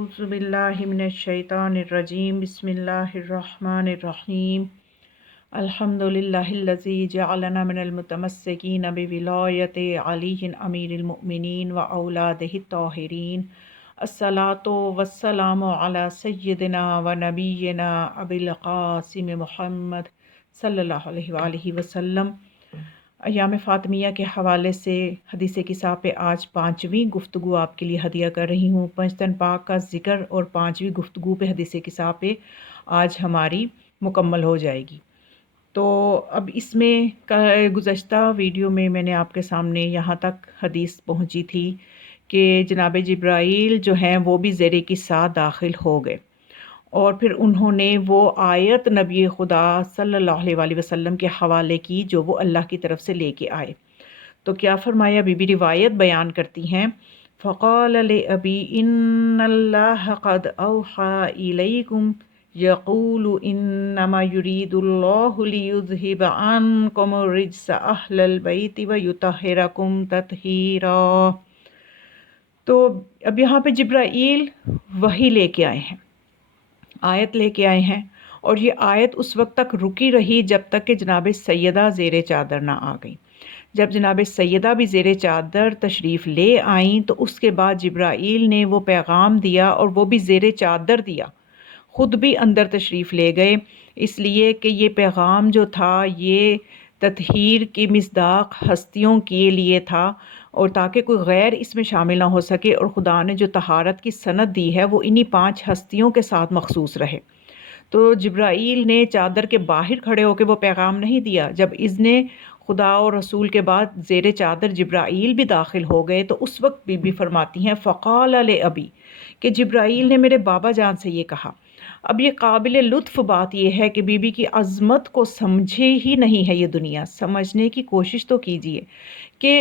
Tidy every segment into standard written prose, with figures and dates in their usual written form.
اعوذ باللہ من الشیطان الرجیم بسم اللہ الرحمن الرحیم الحمد للہ الذی جعلنا من المتمسکین بولایت علی امیر المؤمنین و اولادہ الطاہرین الصلاۃ والسلام علی سیدنا و نبینا ابی القاسم محمد صلی اللہ علیہ وآلہ وسلم۔ ایام فاطمیہ کے حوالے سے حدیث کساء پہ آج 5ویں گفتگو آپ کے لیے ہدیہ کر رہی ہوں۔ پنجتن پاک کا ذکر اور 5ویں گفتگو پہ حدیث کساء پہ آج ہماری مکمل ہو جائے گی۔ تو اب اس میں گزشتہ ویڈیو میں نے آپ کے سامنے یہاں تک حدیث پہنچی تھی کہ جناب جبرائیل جو ہیں وہ بھی زیر کساء داخل ہو گئے، اور پھر انہوں نے وہ آیت نبی خدا صلی اللہ علیہ وآلہ وسلم کے حوالے کی جو وہ اللہ کی طرف سے لے کے آئے۔ تو کیا فرمایا؟ بی روایت بیان کرتی ہیں، فقال لأبی ان اللہ قد اوحى الیکم یقول انما یرید اللہ لیذہب عنکم الرجس اہل البیت ویطہرکم تطہیرا۔ تو اب یہاں پہ جبرائیل وحی لے کے آئے ہیں، آیت لے کے آئے ہیں، اور یہ آیت اس وقت تک رکی رہی جب تک کہ جناب سیدہ زیر چادر نہ آ گئی۔ جب جناب سیدہ بھی زیر چادر تشریف لے آئیں تو اس کے بعد جبرائیل نے وہ پیغام دیا، اور وہ بھی زیر چادر دیا، خود بھی اندر تشریف لے گئے، اس لیے کہ یہ پیغام جو تھا یہ تطہیر کی مصداق ہستیوں کے لیے تھا، اور تاکہ کوئی غیر اس میں شامل نہ ہو سکے، اور خدا نے جو طہارت کی سند دی ہے وہ انہی 5 ہستیوں کے ساتھ مخصوص رہے۔ تو جبرائیل نے چادر کے باہر کھڑے ہو کے وہ پیغام نہیں دیا، جب اذن خدا اور رسول کے بعد زیر چادر جبرائیل بھی داخل ہو گئے تو اس وقت بی بی فرماتی ہیں فقال لأبی کہ جبرائیل نے میرے بابا جان سے یہ کہا۔ اب یہ قابل لطف بات یہ ہے کہ بی بی کی عظمت کو سمجھے ہی نہیں ہے یہ دنیا، سمجھنے کی کوشش تو کیجئے کہ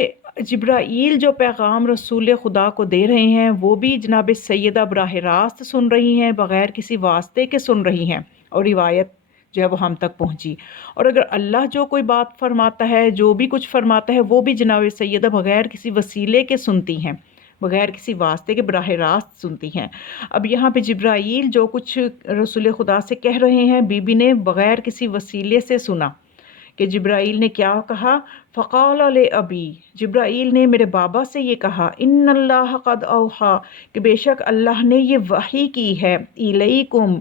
جبرائیل جو پیغام رسول خدا کو دے رہے ہیں وہ بھی جناب سیدہ براہ راست سن رہی ہیں، بغیر کسی واسطے کے سن رہی ہیں، اور روایت جو ہے وہ ہم تک پہنچی۔ اور اگر اللہ جو کوئی بات فرماتا ہے، جو بھی کچھ فرماتا ہے، وہ بھی جناب سیدہ بغیر کسی وسیلے کے سنتی ہیں، بغیر کسی واسطے کے براہ راست سنتی ہیں۔ اب یہاں پہ جبرائیل جو کچھ رسول خدا سے کہہ رہے ہیں، بی بی نے بغیر کسی وسیلے سے سنا کہ جبرائیل نے کیا کہا۔ فقال لأبی، جبرائیل نے میرے بابا سے یہ کہا، ان اللہ قد اوحا، کہ بے شک اللہ نے یہ وحی کی ہے، الیکم،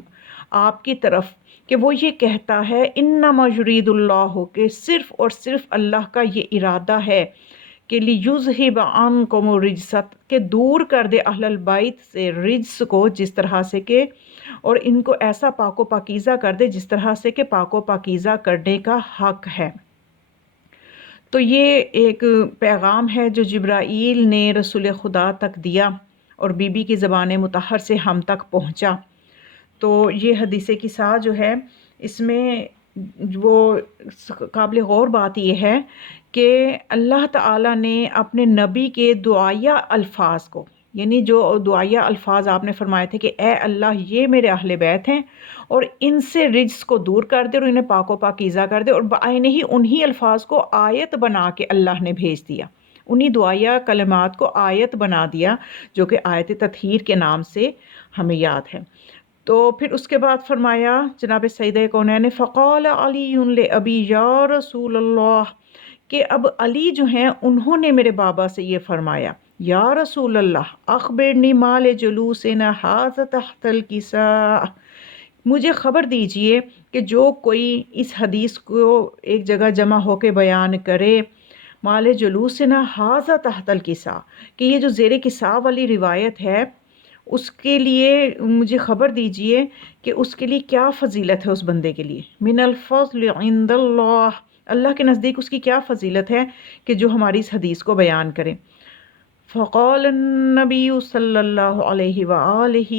آپ کی طرف، کہ وہ یہ کہتا ہے انما یرید اللہ، کہ صرف اور صرف اللہ کا یہ ارادہ ہے کہ لیذہب عنکم الرجس، کہ دور کر دے اہل البیت سے رجس کو، جس طرح سے کہ، اور ان کو ایسا پاک و پاکیزہ کر دے جس طرح سے کہ پاک و پاکیزہ کرنے کا حق ہے۔ تو یہ ایک پیغام ہے جو جبرائیل نے رسول خدا تک دیا اور بی بی کی زبان مطہر سے ہم تک پہنچا۔ تو یہ حدیث کساء جو ہے اس میں وہ قابل غور بات یہ ہے کہ اللہ تعالیٰ نے اپنے نبی کے دعائیہ الفاظ کو، یعنی جو دعائیہ الفاظ آپ نے فرمائے تھے کہ اے اللہ یہ میرے اہل بیت ہیں اور ان سے رجس کو دور کر دے اور انہیں پاک و پاکیزہ کر دے، اور بعین ہی انہی الفاظ کو آیت بنا کے اللہ نے بھیج دیا، انہی دعائیہ کلمات کو آیت بنا دیا جو کہ آیت تطہیر کے نام سے ہمیں یاد ہے۔ تو پھر اس کے بعد فرمایا جناب سیدہ کونین نے فقال علی لأبی یا رسول اللہ، کہ اب علی جو ہیں انہوں نے میرے بابا سے یہ فرمایا، یا رسول اللہ اخبرنی مال جلوسنا ھذا تحت الکساء، مجھے خبر دیجئے کہ جو کوئی اس حدیث کو ایک جگہ جمع ہو کے بیان کرے، مال جلوسنا ھذا تحت الکساء، کہ یہ جو زیر کساء والی روایت ہے اس کے لیے مجھے خبر دیجئے کہ اس کے لیے کیا فضیلت ہے، اس بندے کے لیے، من الفضل عند اللہ، اللہ کے نزدیک اس کی کیا فضیلت ہے کہ جو ہماری اس حدیث کو بیان کرے۔ فقال النبی صلی اللہ علیہ وآلہ،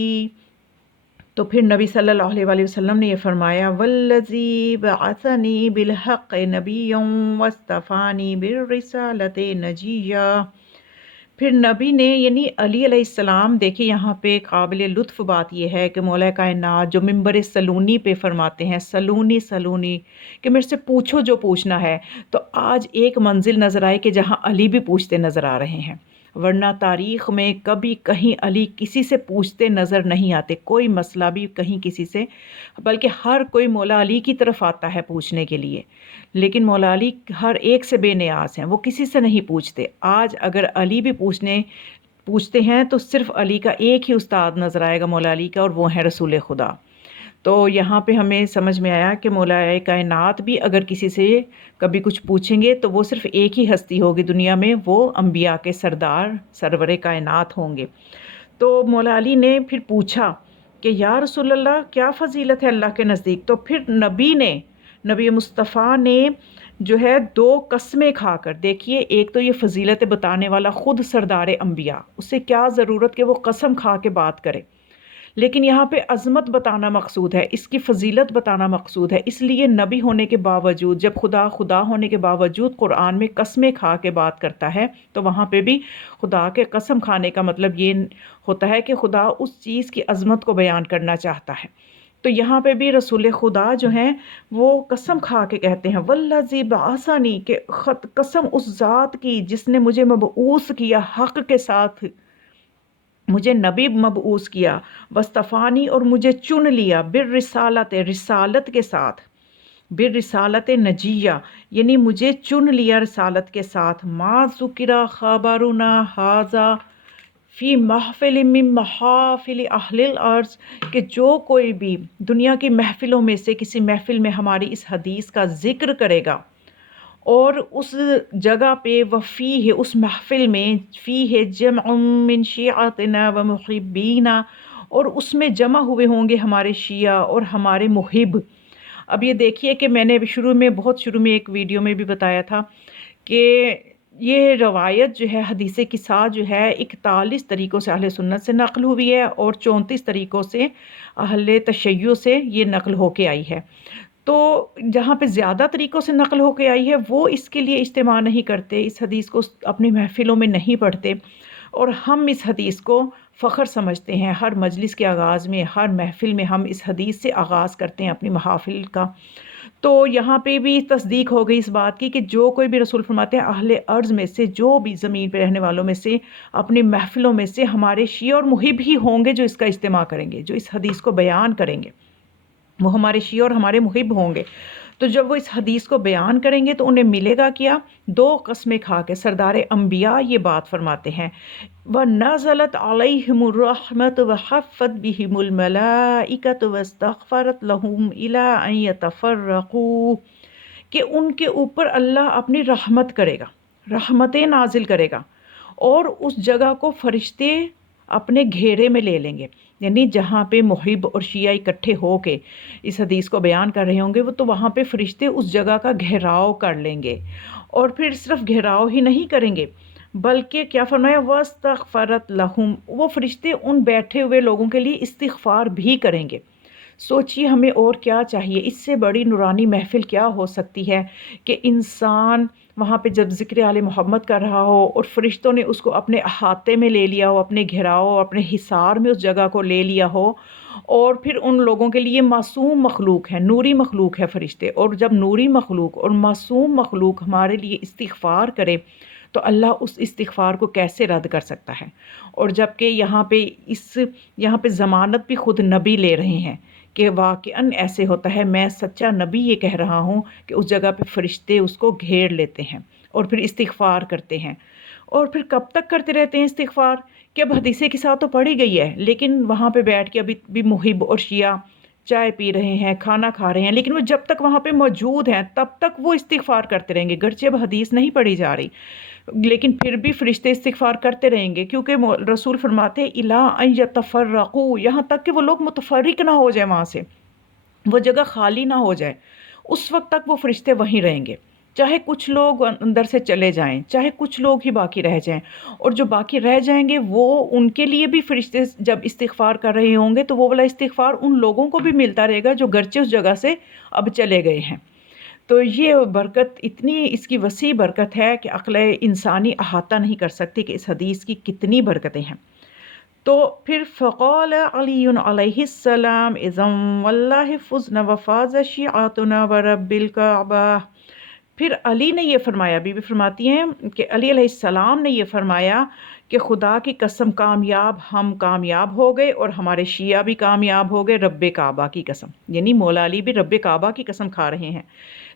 تو پھر نبی صلی اللہ علیہ وآلہ وسلم نے یہ فرمایا، والذی بعثنی بالحق نبیا واصطفانی بالرسالۃ نجیا۔ پھر نبی نے یعنی علی علیہ السلام، دیکھیں یہاں پہ قابل لطف بات یہ ہے کہ مولا کائنات جو ممبر سلونی پہ فرماتے ہیں، سلونی سلونی، کہ میرے سے پوچھو جو پوچھنا ہے، تو آج ایک منزل نظر آئے کہ جہاں علی بھی پوچھتے نظر آ رہے ہیں۔ ورنہ تاریخ میں کبھی کہیں علی کسی سے پوچھتے نظر نہیں آتے، کوئی مسئلہ بھی کہیں کسی سے، بلکہ ہر کوئی مولا علی کی طرف آتا ہے پوچھنے کے لیے، لیکن مولا علی ہر ایک سے بے نیاز ہیں، وہ کسی سے نہیں پوچھتے۔ آج اگر علی بھی پوچھتے ہیں تو صرف علی کا ایک ہی استاد نظر آئے گا مولا علی کا، اور وہ ہے رسول خدا۔ تو یہاں پہ ہمیں سمجھ میں آیا کہ مولا کائنات بھی اگر کسی سے کبھی کچھ پوچھیں گے تو وہ صرف ایک ہی ہستی ہوگی دنیا میں، وہ انبیاء کے سردار سرور کائنات ہوں گے۔ تو مولا علی نے پھر پوچھا کہ یا رسول اللہ کیا فضیلت ہے اللہ کے نزدیک؟ تو پھر نبی مصطفیٰ نے جو ہے 2 قسمیں کھا کر، دیکھیے ایک تو یہ فضیلت بتانے والا خود سردار انبیاء، اسے کیا ضرورت کہ وہ قسم کھا کے بات کرے، لیکن یہاں پہ عظمت بتانا مقصود ہے، اس کی فضیلت بتانا مقصود ہے، اس لیے نبی ہونے کے باوجود، جب خدا ہونے کے باوجود قرآن میں قسمیں کھا کے بات کرتا ہے، تو وہاں پہ بھی خدا کے قسم کھانے کا مطلب یہ ہوتا ہے کہ خدا اس چیز کی عظمت کو بیان کرنا چاہتا ہے۔ تو یہاں پہ بھی رسول خدا جو ہیں وہ قسم کھا کے کہتے ہیں والذی بعثنی، کہ قسم اس ذات کی جس نے مجھے مبعوث کیا حق کے ساتھ، مجھے نبی مبعوث کیا، واصطفانی، اور مجھے چن لیا، بالرسالت، رسالت کے ساتھ، بالرسالت نجیہ، یعنی مجھے چن لیا رسالت کے ساتھ، ما ذکر خبرنا ھذا فی محفل من محافل اہل الارض، کہ جو کوئی بھی دنیا کی محفلوں میں سے کسی محفل میں ہماری اس حدیث کا ذکر کرے گا، اور اس جگہ پہ وفیہ، اس محفل میں، فیہ جمع من شیعتنا و محبینا، اور اس میں جمع ہوئے ہوں گے ہمارے شیعہ اور ہمارے محب۔ اب یہ دیکھیے کہ میں نے بہت شروع میں ایک ویڈیو میں بھی بتایا تھا کہ یہ روایت جو ہے حدیث کساء جو ہے 41 طریقوں سے اہل سنت سے نقل ہوئی ہے، اور 34 طریقوں سے اہل تشیع سے یہ نقل ہو کے آئی ہے۔ تو جہاں پہ زیادہ طریقوں سے نقل ہو کے آئی ہے وہ اس کے لیے اجتماع نہیں کرتے، اس حدیث کو اپنی محفلوں میں نہیں پڑھتے، اور ہم اس حدیث کو فخر سمجھتے ہیں، ہر مجلس کے آغاز میں، ہر محفل میں ہم اس حدیث سے آغاز کرتے ہیں اپنی محافل کا۔ تو یہاں پہ بھی تصدیق ہو گئی اس بات کی کہ جو کوئی بھی، رسول فرماتے ہیں اہل ارض میں سے، جو بھی زمین پہ رہنے والوں میں سے، اپنی محفلوں میں سے ہمارے شیعہ اور محب ہی ہوں گے جو اس کا اجتماع کریں گے، جو اس حدیث کو بیان کریں گے، وہ ہمارے شیعہ اور ہمارے محب ہوں گے۔ تو جب وہ اس حدیث کو بیان کریں گے تو انہیں ملے گا کیا؟ 2 قسمیں کھا کے سردار انبیاء یہ بات فرماتے ہیں، وَنَزَلَتْ عَلَيْهِمُ الرَّحْمَةُ وَحَفَّتْ بِهِمُ الْمَلَائِكَةُ وَاسْتَغْفَرَتْ لَهُمْ إِلَىٰ أَن يَتَفَرَّقُوا، کہ ان کے اوپر اللہ اپنی رحمت کرے گا، رحمتیں نازل کرے گا، اور اس جگہ کو فرشتے اپنے گھیرے میں لے لیں گے، یعنی جہاں پہ محب اور شیعہ اکٹھے ہو کے اس حدیث کو بیان کر رہے ہوں گے، وہ تو وہاں پہ فرشتے اس جگہ کا گھیراؤ کر لیں گے، اور پھر صرف گھیراؤ ہی نہیں کریں گے بلکہ کیا فرمایا، وَاسْتَغْفَرَتْ لَهُمْ، وہ فرشتے ان بیٹھے ہوئے لوگوں کے لیے استغفار بھی کریں گے۔ سوچئے ہمیں اور کیا چاہیے، اس سے بڑی نورانی محفل کیا ہو سکتی ہے کہ انسان وہاں پہ جب ذکر آل محمد کر رہا ہو اور فرشتوں نے اس کو اپنے احاطے میں لے لیا ہو، اپنے گھیراؤ، اپنے حصار میں اس جگہ کو لے لیا ہو، اور پھر ان لوگوں کے لیے معصوم مخلوق ہے، نوری مخلوق ہے فرشتے، اور جب نوری مخلوق اور معصوم مخلوق ہمارے لیے استغفار کرے تو اللہ اس استغفار کو کیسے رد کر سکتا ہے؟ اور جبکہ یہاں پہ ضمانت بھی خود نبی لے رہے ہیں کہ واقعاً ایسے ہوتا ہے، میں سچا نبی یہ کہہ رہا ہوں کہ اس جگہ پہ فرشتے اس کو گھیر لیتے ہیں اور پھر استغفار کرتے ہیں، اور پھر کب تک کرتے رہتے ہیں استغفار؟ کہ اب حدیث کے ساتھ تو پڑھی گئی ہے، لیکن وہاں پہ بیٹھ کے ابھی بھی محب اور شیعہ چائے پی رہے ہیں، کھانا کھا رہے ہیں، لیکن وہ جب تک وہاں پہ موجود ہیں تب تک وہ استغفار کرتے رہیں گے، گرچہ اب حدیث نہیں پڑھی جا رہی، لیکن پھر بھی فرشتے استغفار کرتے رہیں گے، کیونکہ رسول فرماتے ہیں اِلَىٰ أَن يَتَفَرَّقُوا، یہاں تک کہ وہ لوگ متفرق نہ ہو جائیں، وہاں سے وہ جگہ خالی نہ ہو جائے، اس وقت تک وہ فرشتے وہیں رہیں گے، چاہے کچھ لوگ اندر سے چلے جائیں، چاہے کچھ لوگ ہی باقی رہ جائیں، اور جو باقی رہ جائیں گے وہ ان کے لیے بھی فرشتے جب استغفار کر رہے ہوں گے تو وہ والا استغفار ان لوگوں کو بھی ملتا رہے گا جو گرچہ اس جگہ سے اب چلے گئے ہیں۔ تو یہ برکت اتنی، اس کی وسیع برکت ہے کہ عقل انسانی احاطہ نہیں کر سکتی کہ اس حدیث کی کتنی برکتیں ہیں۔ تو پھر فقال علی علیہ السلام اذن واللہ فزن وفاز شیعاتنا ورب الکعبہ، پھر علی نے یہ فرمایا، بی بی فرماتی ہیں کہ علی علیہ السلام نے یہ فرمایا کہ خدا کی قسم ہم کامیاب ہو گئے اور ہمارے شیعہ بھی کامیاب ہو گئے، رب کعبہ کی قسم، یعنی مولا علی بھی رب کعبہ کی قسم کھا رہے ہیں۔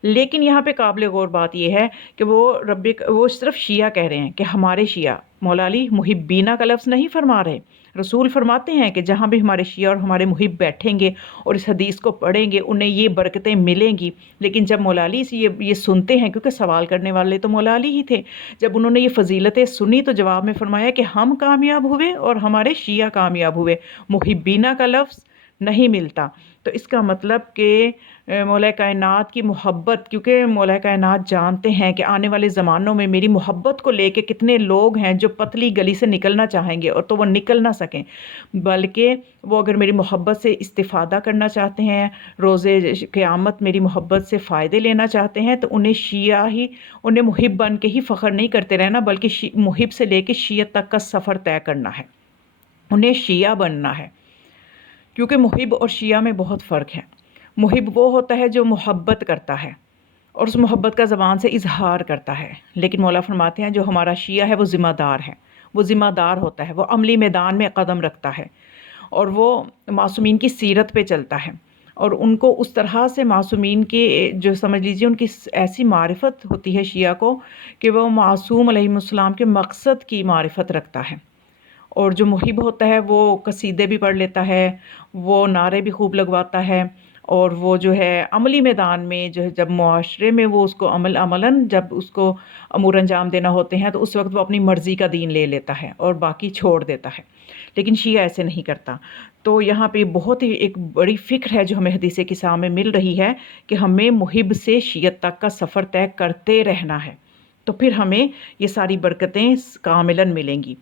لیکن یہاں پہ قابل غور بات یہ ہے کہ وہ صرف شیعہ کہہ رہے ہیں کہ ہمارے شیعہ، مولا علی محبینہ کا لفظ نہیں فرما رہے۔ رسول فرماتے ہیں کہ جہاں بھی ہمارے شیعہ اور ہمارے محب بیٹھیں گے اور اس حدیث کو پڑھیں گے انہیں یہ برکتیں ملیں گی۔ لیکن جب مولا علی سے یہ سنتے ہیں، کیونکہ سوال کرنے والے تو مولا علی ہی تھے، جب انہوں نے یہ فضیلتیں سنی تو جواب میں فرمایا کہ ہم کامیاب ہوئے اور ہمارے شیعہ کامیاب ہوئے، محبینہ کا لفظ نہیں ملتا۔ تو اس کا مطلب کہ مولا کائنات کی محبت، کیونکہ مولا کائنات جانتے ہیں کہ آنے والے زمانوں میں میری محبت کو لے کے کتنے لوگ ہیں جو پتلی گلی سے نکلنا چاہیں گے اور تو وہ نکل نہ سکیں، بلکہ وہ اگر میری محبت سے استفادہ کرنا چاہتے ہیں، روز قیامت میری محبت سے فائدے لینا چاہتے ہیں، تو انہیں محب بن کے ہی فخر نہیں کرتے رہنا، بلکہ محب سے لے کے شیعہ تک کا سفر طے کرنا ہے، انہیں شیعہ بننا ہے۔ کیونکہ محب اور شیعہ میں بہت فرق ہے۔ محب وہ ہوتا ہے جو محبت کرتا ہے اور اس محبت کا زبان سے اظہار کرتا ہے، لیکن مولا فرماتے ہیں جو ہمارا شیعہ ہے وہ ذمہ دار ہے، وہ ذمہ دار ہوتا ہے، وہ عملی میدان میں قدم رکھتا ہے اور وہ معصومین کی سیرت پہ چلتا ہے، اور ان کو اس طرح سے معصومین کے جو سمجھ لیجیے ان کی ایسی معرفت ہوتی ہے شیعہ کو کہ وہ معصوم علیہ السلام کے مقصد کی معرفت رکھتا ہے۔ اور جو محب ہوتا ہے وہ قصیدے بھی پڑھ لیتا ہے، وہ نعرے بھی خوب لگواتا ہے، اور وہ جو ہے عملی میدان میں جو ہے جب معاشرے میں وہ اس کو عملاً جب اس کو امور انجام دینا ہوتے ہیں تو اس وقت وہ اپنی مرضی کا دین لے لیتا ہے اور باقی چھوڑ دیتا ہے، لیکن شیعہ ایسے نہیں کرتا۔ تو یہاں پہ بہت ہی ایک بڑی فکر ہے جو ہمیں حدیث کساء میں مل رہی ہے کہ ہمیں محب سے شیعت تک کا سفر طے کرتے رہنا ہے، تو پھر ہمیں یہ ساری برکتیں کاملاً ملیں گی۔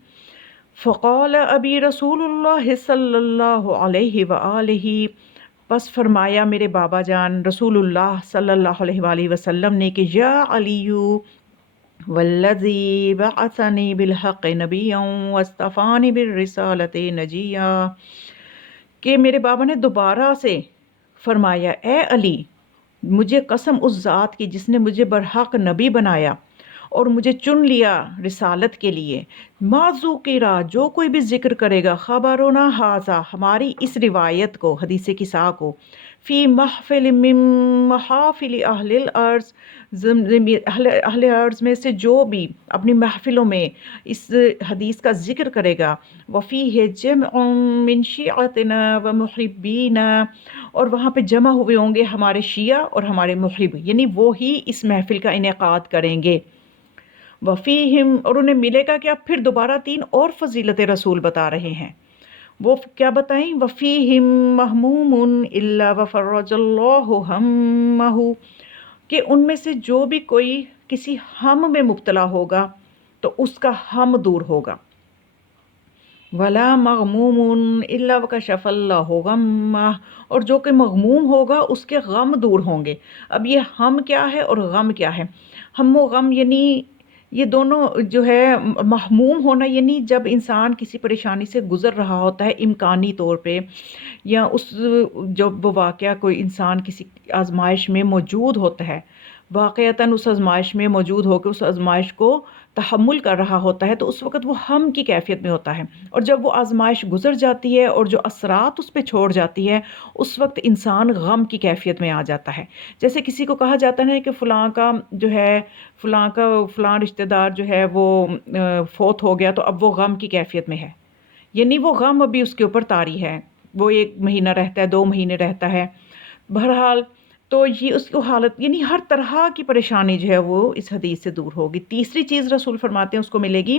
فقال ابی رسول اللہ صلی اللہ علیہ وآلہ، پس فرمایا میرے بابا جان رسول اللہ صلی اللہ علیہ وآلہ وسلم نے کہ یا علی والذی بعثنی بالحق نبیا واصطفانی بالرسالۃ نجیا، کہ میرے بابا نے دوبارہ سے فرمایا اے علی، مجھے قسم اس ذات کی جس نے مجھے برحق نبی بنایا اور مجھے چن لیا رسالت کے لیے، ما ذکر، جو کوئی بھی ذکر کرے گا، خبرنا ھذا، ہماری اس روایت کو، حدیث کساء کو، فی محفل من محافل اہل الارض، اہل ارض میں سے جو بھی اپنی محفلوں میں اس حدیث کا ذکر کرے گا، وفیہ جمع من شیعتنا ومحبینا، اور وہاں پہ جمع ہوئے ہوں گے ہمارے شیعہ اور ہمارے محب، یعنی وہی اس محفل کا انعقاد کریں گے۔ وفیہم، اور انہیں ملے گا کیا، پھر دوبارہ 3 اور فضیلت رسول بتا رہے ہیں، وہ کیا بتائیں، وفیہم مہموم الا وفرج اللہ ہمہ، کہ ان میں سے جو بھی کوئی کسی ہم میں مبتلا ہوگا تو اس کا ہم دور ہوگا، ولا مغموم الا وکشف اللہ غمہ، اور جو کہ مغموم ہوگا اس کے غم دور ہوں گے۔ اب یہ ہم کیا ہے اور غم کیا ہے؟ ہم و غم یعنی یہ دونوں جو ہے، محموم ہونا یعنی جب انسان کسی پریشانی سے گزر رہا ہوتا ہے امکانی طور پہ، یا جب وہ واقعہ کوئی انسان کسی آزمائش میں موجود ہوتا ہے، واقعتاً اس آزمائش میں موجود ہو کے اس آزمائش کو تحمل کر رہا ہوتا ہے، تو اس وقت وہ ہم کی کیفیت میں ہوتا ہے، اور جب وہ آزمائش گزر جاتی ہے اور جو اثرات اس پہ چھوڑ جاتی ہے اس وقت انسان غم کی کیفیت میں آ جاتا ہے۔ جیسے کسی کو کہا جاتا ہے کہ فلاں کا جو ہے فلاں رشتہ دار جو ہے وہ فوت ہو گیا، تو اب وہ غم کی کیفیت میں ہے، یعنی وہ غم ابھی اس کے اوپر طاری ہے، وہ 1 مہینہ رہتا ہے، 2 مہینے رہتا ہے، بہرحال تو یہ اس کو حالت، یعنی ہر طرح کی پریشانی جو ہے وہ اس حدیث سے دور ہوگی۔ تیسری چیز رسول فرماتے ہیں اس کو ملے گی،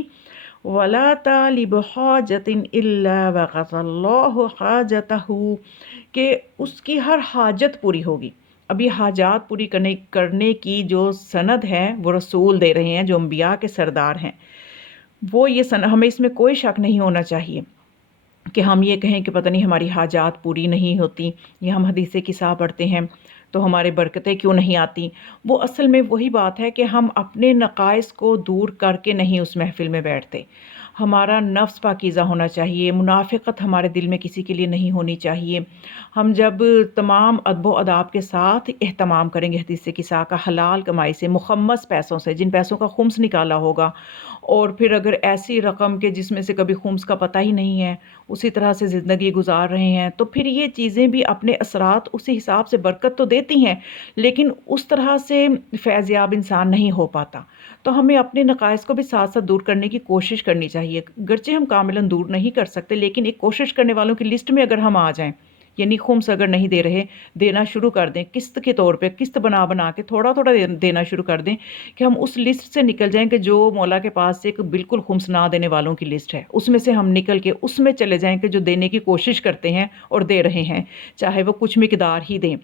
وَلَا طَالِبُ حَاجَةٍ إِلَّا وَقَضَى اللَّهُ حَاجَتَهُ، کہ اس کی ہر حاجت پوری ہوگی۔ اب یہ حاجات پوری کرنے کی جو سند ہے وہ رسول دے رہے ہیں جو انبیاء کے سردار ہیں، وہ یہ سند، ہمیں اس میں کوئی شک نہیں ہونا چاہیے کہ ہم یہ کہیں کہ پتہ نہیں ہماری حاجات پوری نہیں ہوتی، یا ہم حدیث کساء پڑھتے ہیں تو ہمارے برکتیں کیوں نہیں آتی۔ وہ اصل میں وہی بات ہے کہ ہم اپنے نقائص کو دور کر کے نہیں اس محفل میں بیٹھتے، ہمارا نفس پاکیزہ ہونا چاہیے، منافقت ہمارے دل میں کسی کے لیے نہیں ہونی چاہیے۔ ہم جب تمام ادب و آداب کے ساتھ اہتمام کریں گے حدیث کساء کا، حلال کمائی سے، مخمس پیسوں سے، جن پیسوں کا خمس نکالا ہوگا، اور پھر اگر ایسی رقم کے جس میں سے کبھی خمس کا پتہ ہی نہیں ہے، اسی طرح سے زندگی گزار رہے ہیں، تو پھر یہ چیزیں بھی اپنے اثرات اسی حساب سے برکت تو دیتی ہیں، لیکن اس طرح سے فیضیاب انسان نہیں ہو پاتا۔ تو ہمیں اپنے نقائص کو بھی ساتھ ساتھ دور کرنے کی کوشش کرنی چاہیے، گرچہ ہم کاملاً دور نہیں کر سکتے، لیکن ایک کوشش کرنے والوں کی لسٹ میں اگر ہم آ جائیں، یعنی خمس اگر نہیں دے رہے، دینا شروع کر دیں، قسط کے طور پہ قسط بنا بنا کے تھوڑا تھوڑا دینا شروع کر دیں، کہ ہم اس لسٹ سے نکل جائیں کہ جو مولا کے پاس سے ایک بالکل خمس نہ دینے والوں کی لسٹ ہے، اس میں سے ہم نکل کے اس میں چلے جائیں کہ جو دینے کی کوشش کرتے ہیں اور دے رہے ہیں، چاہے وہ کچھ مقدار ہی دیں۔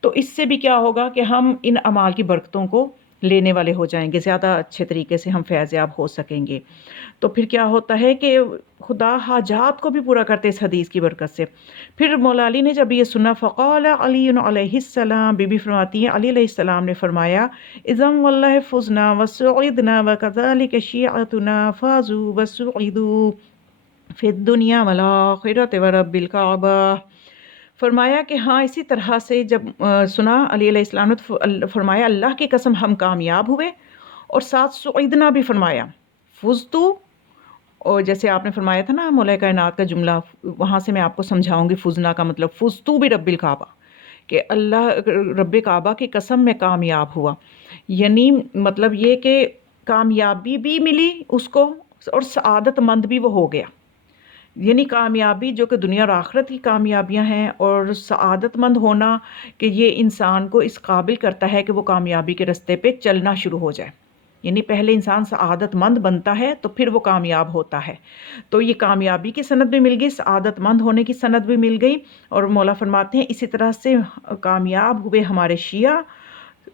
تو اس سے بھی کیا ہوگا کہ ہم ان اعمال کی برکتوں کو لینے والے ہو جائیں گے، زیادہ اچھے طریقے سے ہم فیضیاب ہو سکیں گے۔ تو پھر کیا ہوتا ہے کہ خدا حاجات کو بھی پورا کرتے اس حدیث کی برکت سے۔ پھر مولا علی نے جب یہ سنا، فقال علی علیہ السلام، بی بی فرماتی ہیں علی علیہ السلام نے فرمایا، اذن واللہ فزنا وسعدنا وکذلک شیعتنا فازوا وسعدوا فی الدنیا والآخرۃ ورب الکعبہ۔ فرمایا کہ ہاں اسی طرح سے جب سنا علی علیہ السلام نے فرمایا اللہ کی قسم ہم کامیاب ہوئے، اور ساتھ سعیدنا بھی فرمایا، فزتو، اور جیسے آپ نے فرمایا تھا نا مولا کائنات کا جملہ، وہاں سے میں آپ کو سمجھاؤں گی فزنا کا مطلب، فزتو بھی رب الکعبہ، کہ اللہ رب کعبہ کی قسم میں کامیاب ہوا، یعنی مطلب یہ کہ کامیابی بھی ملی اس کو اور سعادت مند بھی وہ ہو گیا، یعنی کامیابی جو کہ دنیا اور آخرت کی کامیابیاں ہیں، اور سعادت مند ہونا کہ یہ انسان کو اس قابل کرتا ہے کہ وہ کامیابی کے راستے پہ چلنا شروع ہو جائے، یعنی پہلے انسان سعادت مند بنتا ہے تو پھر وہ کامیاب ہوتا ہے۔ تو یہ کامیابی کی سند بھی مل گئی، سعادت مند ہونے کی سند بھی مل گئی، اور مولا فرماتے ہیں اسی طرح سے کامیاب ہوئے ہمارے شیعہ،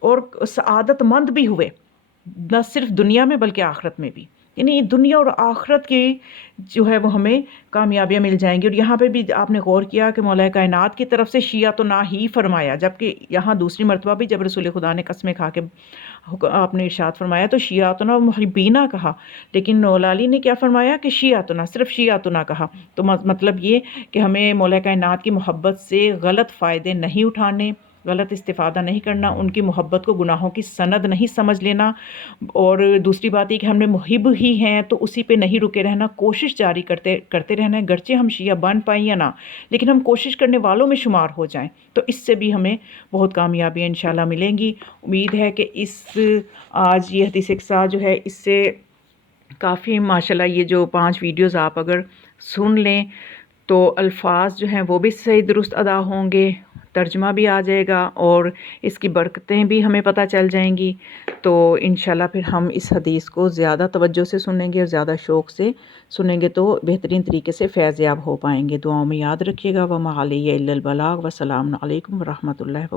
اور سعادت مند بھی ہوئے، نہ صرف دنیا میں بلکہ آخرت میں بھی، یعنی دنیا اور آخرت کی جو ہے وہ ہمیں کامیابیاں مل جائیں گی۔ اور یہاں پہ بھی آپ نے غور کیا کہ مولا کائنات کی طرف سے شیعہ تو نہ ہی فرمایا، جبکہ یہاں دوسری مرتبہ بھی جب رسول خدا نے قسمیں کھا کے آپ نے ارشاد فرمایا تو شیعتنا محبینہ کہا، لیکن مولا علی نے کیا فرمایا کہ شیعتنا، صرف شیعتنا کہا۔ تو مطلب یہ کہ ہمیں مولا کائنات کی محبت سے غلط فائدے نہیں اٹھانے، غلط استفادہ نہیں کرنا، ان کی محبت کو گناہوں کی سند نہیں سمجھ لینا، اور دوسری بات یہ کہ ہم نے محب ہی ہیں تو اسی پہ نہیں رکے رہنا، کوشش جاری کرتے رہنا ہے، گرچہ ہم شیعہ بن پائیں یا نہ، لیکن ہم کوشش کرنے والوں میں شمار ہو جائیں، تو اس سے بھی ہمیں بہت کامیابیاں انشاءاللہ ملیں گی۔ امید ہے کہ آج یہ حدیث کساء جو ہے اس سے کافی ماشاءاللہ یہ جو 5 ویڈیوز آپ اگر سن لیں تو الفاظ جو ہیں وہ بھی صحیح درست ادا ہوں گے، ترجمہ بھی آ جائے گا، اور اس کی برکتیں بھی ہمیں پتہ چل جائیں گی، تو انشاءاللہ پھر ہم اس حدیث کو زیادہ توجہ سے سنیں گے اور زیادہ شوق سے سنیں گے، تو بہترین طریقے سے فیضیاب ہو پائیں گے۔ دعاؤں میں یاد رکھیے گا، وما علیہ الا البلاغ، والسلام علیکم ورحمۃ اللہ وبرکاتہ۔